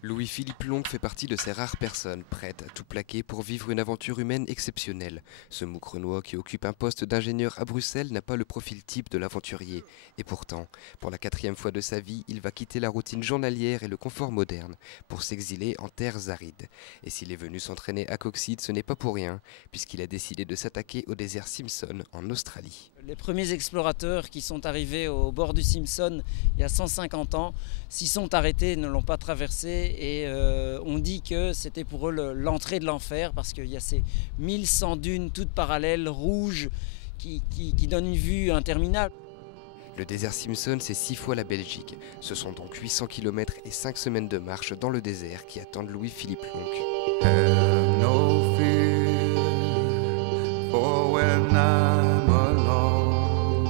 Louis-Philippe Longue fait partie de ces rares personnes prêtes à tout plaquer pour vivre une aventure humaine exceptionnelle. Ce moucrenois qui occupe un poste d'ingénieur à Bruxelles n'a pas le profil type de l'aventurier. Et pourtant, pour la 4e fois de sa vie, il va quitter la routine journalière et le confort moderne pour s'exiler en terres arides. Et s'il est venu s'entraîner à Coxyde, ce n'est pas pour rien, puisqu'il a décidé de s'attaquer au désert Simpson en Australie. Les premiers explorateurs qui sont arrivés au bord du Simpson il y a 150 ans, s'y sont arrêtés, ne l'ont pas traversé et on dit que c'était pour eux l'entrée de l'enfer parce qu'il y a ces 1100 dunes toutes parallèles, rouges, qui donnent une vue interminable. Le désert Simpson, c'est 6 fois la Belgique. Ce sont donc 800 km et 5 semaines de marche dans le désert qui attendent Louis-Philippe Longue. Have no fear for when I'm alone,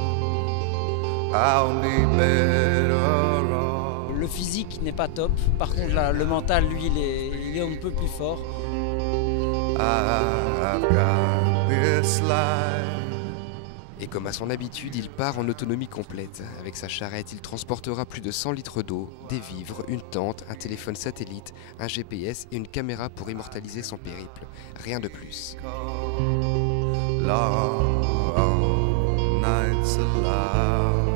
I'll be better off. Le physique n'est pas top, par contre le mental, lui, il est on ne peut plus fort. I've got this life. Et comme à son habitude, il part en autonomie complète. Avec sa charrette, il transportera plus de 100 litres d'eau, des vivres, une tente, un téléphone satellite, un GPS et une caméra pour immortaliser son périple. Rien de plus. Long nights allow.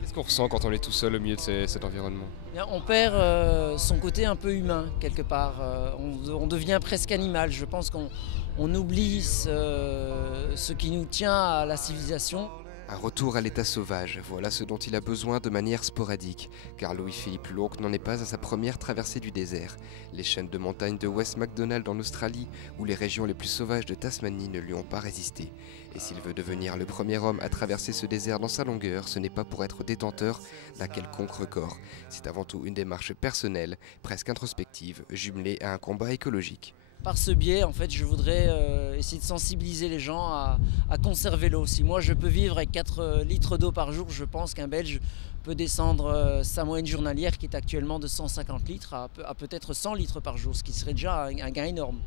Qu'est-ce qu'on ressent quand on est tout seul au milieu de cet environnement? Bien, on perd son côté un peu humain quelque part, on devient presque animal, je pense qu'on oublie ce qui nous tient à la civilisation. Un retour à l'état sauvage, voilà ce dont il a besoin de manière sporadique, car Louis-Philippe Longue n'en est pas à sa première traversée du désert. Les chaînes de montagnes de West Macdonald en Australie ou les régions les plus sauvages de Tasmanie ne lui ont pas résisté. Et s'il veut devenir le premier homme à traverser ce désert dans sa longueur, ce n'est pas pour être détenteur d'un quelconque record. C'est avant tout une démarche personnelle, presque introspective, jumelée à un combat écologique. Par ce biais, en fait, je voudrais essayer de sensibiliser les gens à conserver l'eau. Si moi je peux vivre avec 4 litres d'eau par jour, je pense qu'un Belge peut descendre sa moyenne journalière qui est actuellement de 150 litres à peut-être 100 litres par jour, ce qui serait déjà un gain énorme.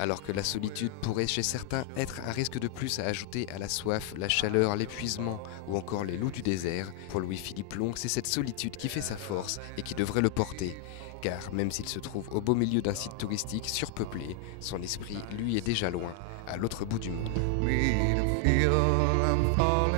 Alors que la solitude pourrait chez certains être un risque de plus à ajouter à la soif, la chaleur, l'épuisement ou encore les loups du désert, pour Louis-Philippe Longue, c'est cette solitude qui fait sa force et qui devrait le porter. Car même s'il se trouve au beau milieu d'un site touristique surpeuplé, son esprit, lui, est déjà loin, à l'autre bout du monde. Me to feel I'm falling.